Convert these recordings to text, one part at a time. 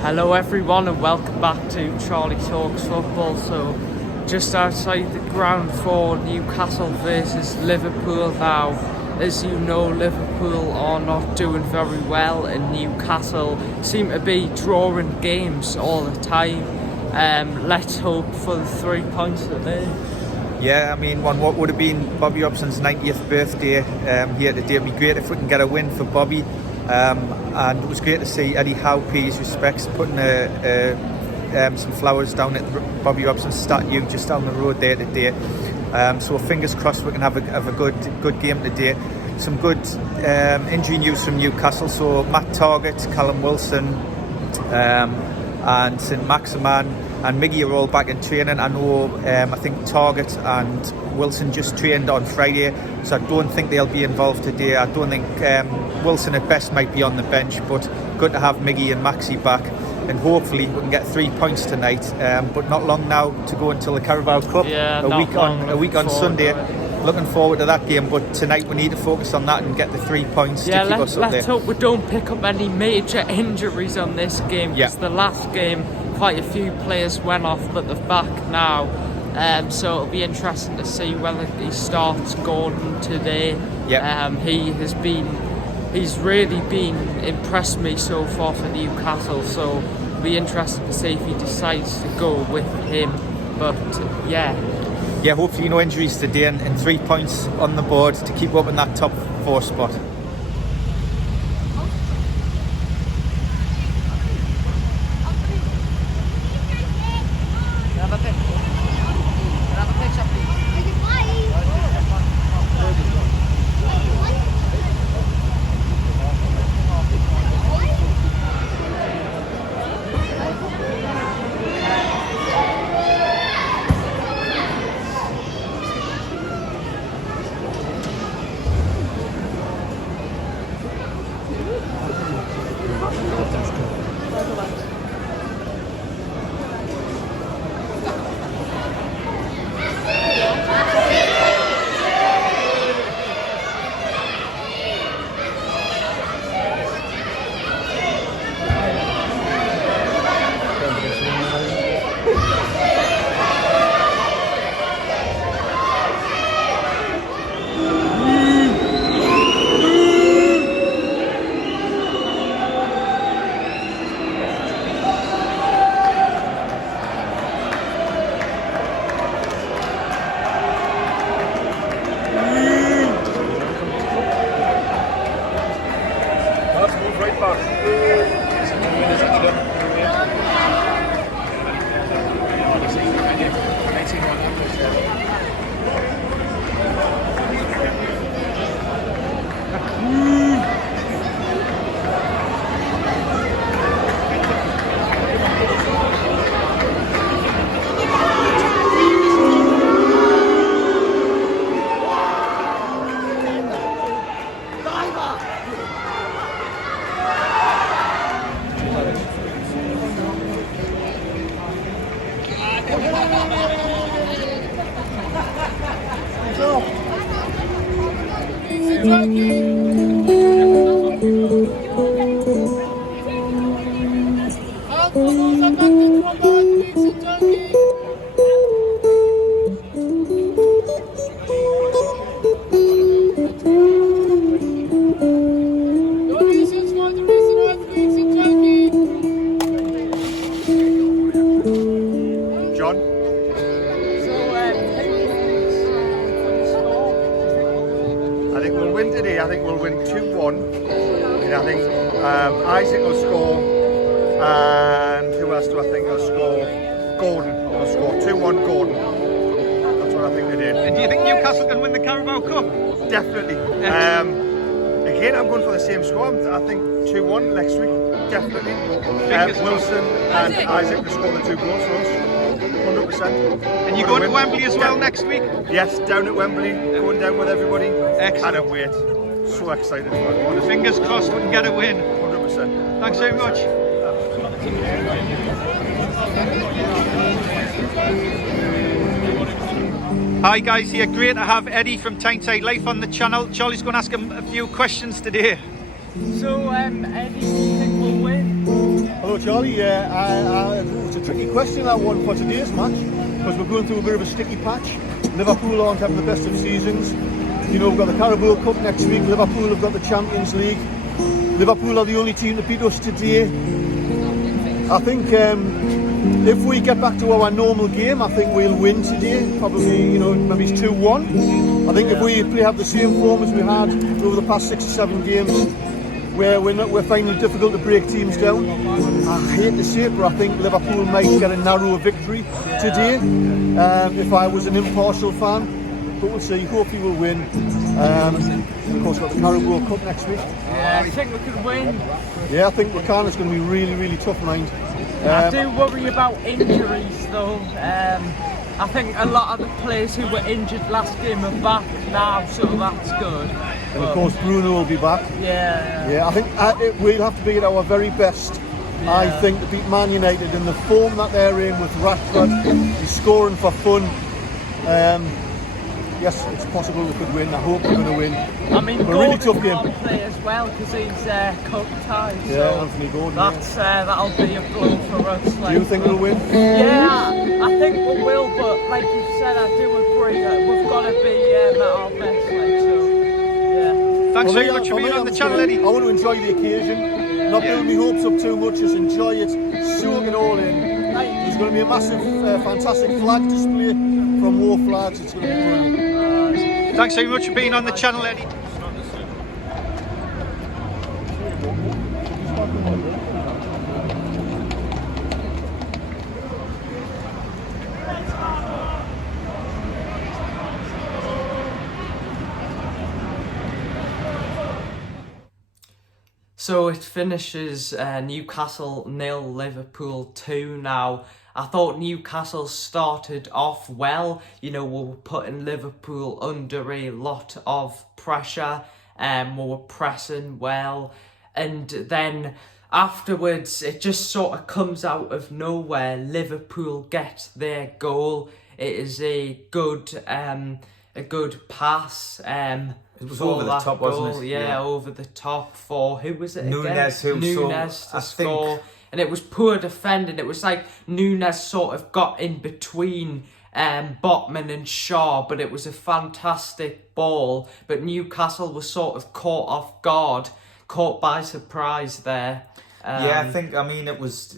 Hello everyone and welcome back to Charlie Talks Football. So just outside the ground for Newcastle versus Liverpool now. As you know, Liverpool are not doing very well and Newcastle seem to be drawing games all the time. Let's hope for the 3 points today. Yeah, I mean, on what would have been Bobby Robson's 90th birthday here today, it'd be great if we can get a win for Bobby. And it was great to see Eddie Howe pay his respects, putting some flowers down at Bobby Robson's statue just down the road there today. So fingers crossed we can have a good game today. Some good injury news from Newcastle. So Matt Targett, Callum Wilson, and St Maximan and Miggy are all back in training. I know I think Targett and Wilson just trained on Friday, so I don't think they'll be involved today. I don't think Wilson at best might be on the bench, but good to have Miggy and Maxi back, and hopefully we can get 3 points tonight. But not long now to go until the Carabao Cup. Yeah, a week on Sunday. Looking forward to that game, but tonight we need to focus on that and get the 3 points to keep us up there. Let's hope we don't pick up any major injuries on this game, because the last game quite a few players went off, but they're back now. So it'll be interesting to see whether he starts Gordon today. He's really been impressed me so far for Newcastle, so it'll be interesting to see if he decides to go with him. But yeah, hopefully no injuries today, and 3 points on the board to keep up in that top 4 spot. I think we'll win today. I think we'll win 2-1. And I think Isaac will score. And who else do I think will score? Gordon will score. 2-1 Gordon. That's what I think they did. And do you think Newcastle can win the Carabao Cup? Definitely. Again, I'm going for the same score. I think 2-1 next week. Definitely. Wilson and Isaac will score the 2 goals for us. 100%. And you going to Wembley as well next week? Yes, down at Wembley, going down with everybody. Excellent. Can't wait. So excited for it. Fingers crossed we can get a win. 100%. Thanks very much. Hi guys, here, great to have Eddie from Tyneside Life on the channel. Charlie's going to ask him a few questions today. So, Eddie, do you think we'll win? Hello Hello, Charlie. It's a tricky question, that one, for today's match, because we're going through a bit of a sticky patch. Liverpool aren't having the best of seasons. You know, we've got the Carabao Cup next week. Liverpool have got the Champions League. Liverpool are the only team to beat us today. I think if we get back to our normal game, I think we'll win today. Probably, you know, maybe it's 2-1. I think if we have the same form as we had over the past 6 or 7 games, where we're finding it difficult to break teams down. I hate to say it, but I think Liverpool might get a narrow victory today. If I was an impartial fan, but we'll see. Hopefully we'll win. Of course, we've got the Carabao Cup next week. Yeah, I think we could win. Yeah, I think we can. It's going to be really, really tough, mind. I do worry about injuries though. I think a lot of the players who were injured last game are back now, so that's good. And of course, Bruno will be back. Yeah. I think we'll have to be at our very best. I think to beat Man United in the form that they're in with Rashford, he's scoring for fun. Yes, it's possible we could win. I hope we're going to win. I mean, but a really tough game. Gordon play as well because he's cup-tied. Yeah, so Anthony Gordon. That'll be a blow for us. Do you think we'll win? Yeah, I think we will. But like you said, I do agree that we've got to be at our best. Thanks very much for being on the channel, Eddie. I want to enjoy the occasion, not build my hopes up too much, just enjoy it, soak it all in. There's going to be a massive, fantastic flag display from War Flags. It's going to be brilliant. Thanks very much for being on the channel, Eddie. So it finishes Newcastle 0, Liverpool 2 now. I thought Newcastle started off well. You know, we were putting Liverpool under a lot of pressure. We were pressing well. And then afterwards, it just sort of comes out of nowhere. Liverpool get their goal. It is a good pass. It was over the top, wasn't it? Yeah, over the top for, who was it again? Nunes, Nunes to score. And it was poor defending. It was like Nunes sort of got in between Botman and Shaw, but it was a fantastic ball. But Newcastle was sort of caught off guard, caught by surprise there. I mean, it was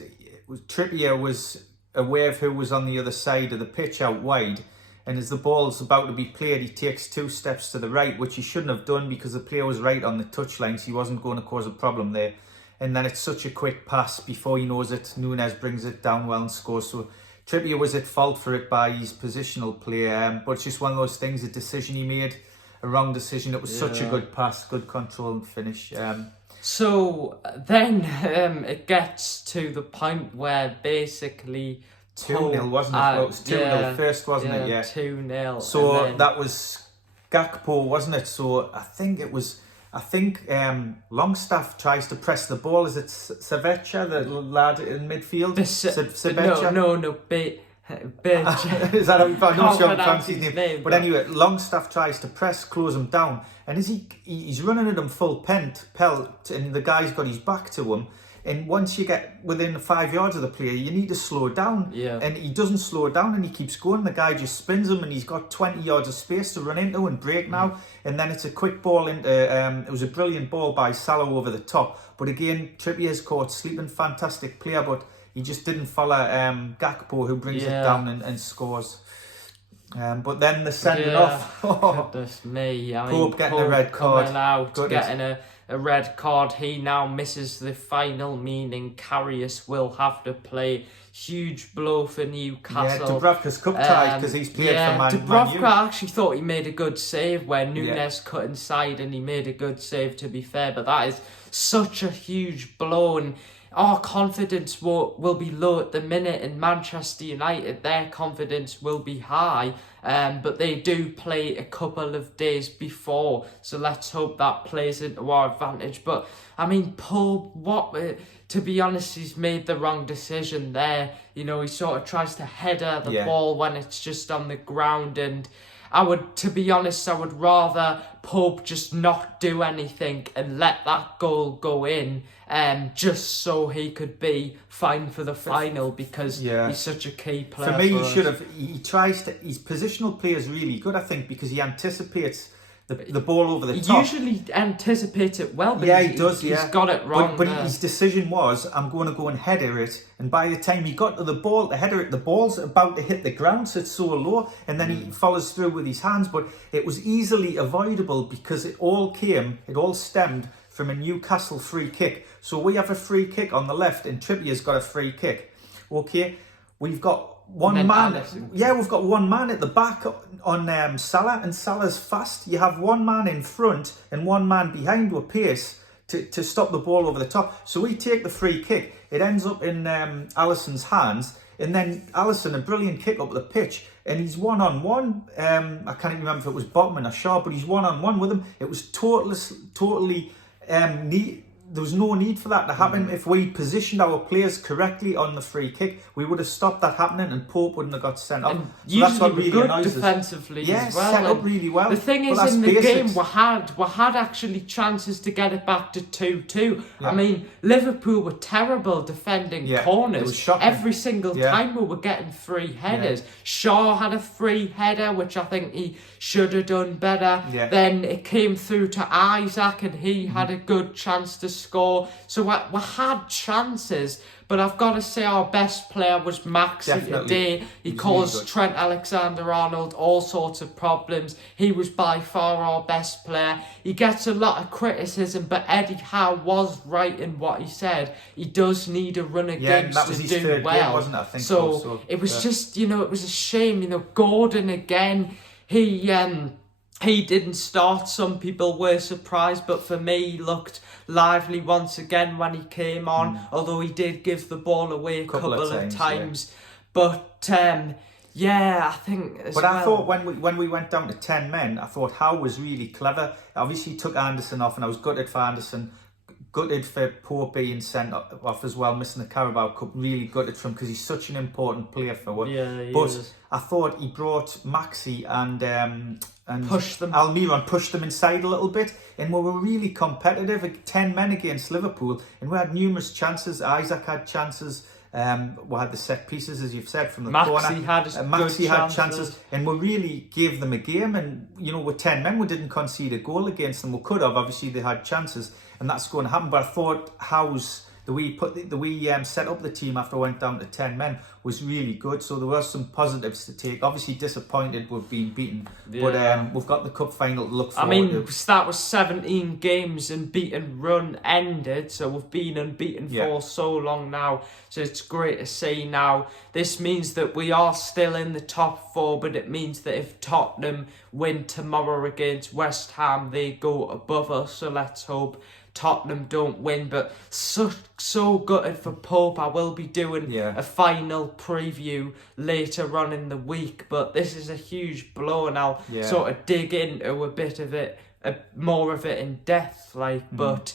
Trippier was aware of who was on the other side of the pitch out wide. And as the ball's about to be played, he takes 2 steps to the right, which he shouldn't have done because the player was right on the touchline, so he wasn't going to cause a problem there. And then it's such a quick pass, before he knows it, Nunes brings it down well and scores. So Trippier was at fault for it by his positional play, but it's just one of those things, a decision he made, a wrong decision. It was such a good pass, good control and finish. So then it gets to the point where basically 2-0, wasn't it? It was 2-0 first, wasn't it? Yeah, 2-0. So that was Gakpo, wasn't it? So I think Longstaff tries to press the ball. Is it Savecha, the lad in midfield? Savecha? No, Is that how you pronounce his name? But anyway, Longstaff tries to close him down, and as he's running at him full pelt, and the guy's got his back to him. And once you get within 5 yards of the player, you need to slow down. Yeah. And he doesn't slow down, and he keeps going. The guy just spins him, and he's got 20 yards of space to run into and break now. And then it's a quick ball into. It was a brilliant ball by Salah over the top. But again, Trippier's caught sleeping, fantastic player, but he just didn't follow Gakpo, who brings it down and scores. But then the sending off. Goodness me! Pope getting a red card. Coming out, getting a red card. He now misses the final, meaning Karius will have to play. Huge blow for Newcastle. Yeah, Dubravka's cup tied because he's played for Man U. Dubravka actually thought he made a good save where Nunes cut inside, and he made a good save, to be fair. But that is such a huge blow, and our confidence will be low at the minute. In Manchester United, their confidence will be high, but they do play a couple of days before, so let's hope that plays into our advantage. But I mean, Paul, to be honest, he's made the wrong decision there. You know, he sort of tries to header the ball when it's just on the ground, and to be honest, I would rather Pope just not do anything and let that goal go in, just so he could be fine for the final, because he's such a key player. For me, us. His positional play is really good, I think, because he anticipates the ball over the he top. He usually anticipates it well, but he does. He's got it wrong. But his decision was, I'm going to go and header it. And by the time he got to the ball to header it, the ball's about to hit the ground, so it's so low. And then he follows through with his hands. But it was easily avoidable because it all stemmed from a Newcastle free kick. So we have a free kick on the left, and Trippier's got a free kick. Okay, we've got one man. Alisson. Yeah, we've got one man at the back on Salah, and Salah's fast. You have one man in front and one man behind with pace to stop the ball over the top. So we take the free kick. It ends up in Alisson's hands, and then Alisson, a brilliant kick up the pitch, and he's one-on-one. I can't even remember if it was Botman or Shaw, but he's one-on-one with him. It was totally neat. There was no need for that to happen. If we positioned our players correctly on the free kick, we would have stopped that happening, and Pope wouldn't have got sent off. So that's what really good defensively as well. Set up really well. The thing is, in the game, we had actually chances to get it back to 2-2. Yeah. I mean, Liverpool were terrible defending corners. Every single time we were getting free headers. Shaw had a free header, which I think he should have done better. Then it came through to Isaac, and he had a good chance to score. So we had chances, but I've got to say our best player was Maxi today. He caused really Trent Alexander-Arnold all sorts of problems. He was by far our best player. He gets a lot of criticism, but Eddie Howe was right in what he said. He does need a run of games that was to his do third well. game, wasn't it? I think so it was just, it was a shame. Gordon again, he didn't start. Some people were surprised, but for me, he looked lively once again when he came on, although he did give the ball away a couple of times. But I think as well. But I thought when we went down to 10 men, I thought Howe was really clever. Obviously, he took Anderson off, and I was gutted for Anderson. Gutted for Pope being sent off as well, missing the Carabao Cup. Really gutted for him because he's such an important player for us. But I thought he brought Maxi and pushed them. Almiron pushed them inside a little bit, and we were really competitive. 10 men against Liverpool, and we had numerous chances. Isaac had chances. We had the set pieces, as you've said, from the corner. Maxi had chances, and we really gave them a game. And with 10 men, we didn't concede a goal against them. We could have. Obviously, they had chances, and that's going to happen. But I thought Howe's the way set up the team after I went down to 10 men was really good. So there were some positives to take. Obviously disappointed we've been beaten, but we've got the cup final to look forward to. That was 17 games and beaten run ended, so we've been unbeaten for so long now. So it's great to see now. This means that we are still in the top 4, but it means that if Tottenham win tomorrow against West Ham, they go above us. So let's hope Tottenham don't win. But so gutted for Pope. I will be doing a final preview later on in the week, but this is a huge blow, and I'll sort of dig into a bit of it, more of it in depth, but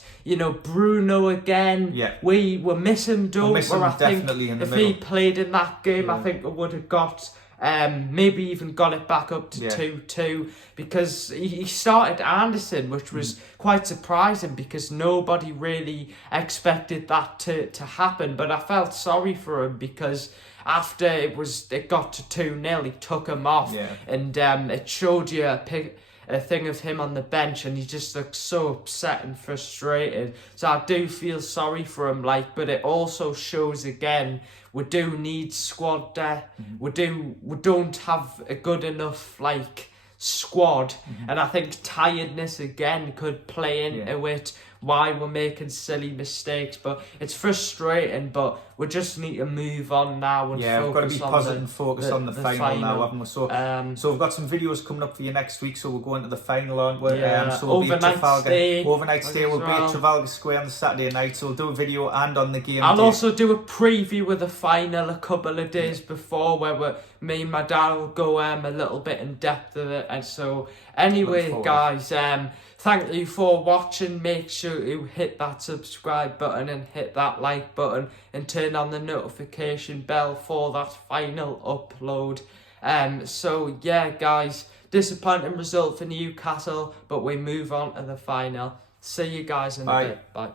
Bruno again, we were missing, I think if he played in that game, I think we would have got maybe even got it back up to 2-2, because he started Anderson, which was quite surprising because nobody really expected that to happen. But I felt sorry for him because after it got to 2-0, he took him off, and it showed you a thing of him on the bench, and he just looked so upset and frustrated. So I do feel sorry for him, but it also shows again we do need squad depth. We don't have a good enough squad, and I think tiredness again could play into it. Why we're making silly mistakes, but it's frustrating. But we just need to move on now and we've got to be positive and focus on the final now, haven't we? So we've got some videos coming up for you next week. So we're going to the final, aren't we? So we'll overnight stay we'll be at Trafalgar Square on the Saturday night. So we'll do a video and on the game. I'll also do a preview of the final a couple of days before, where me and my dad will go a little bit in depth of it. And so anyway, guys, thank you for watching. Make sure you hit that subscribe button and hit that like button and turn on the notification bell for that final upload. So yeah, guys, disappointing result for Newcastle, but we move on to the final. See you guys in a bit. Bye.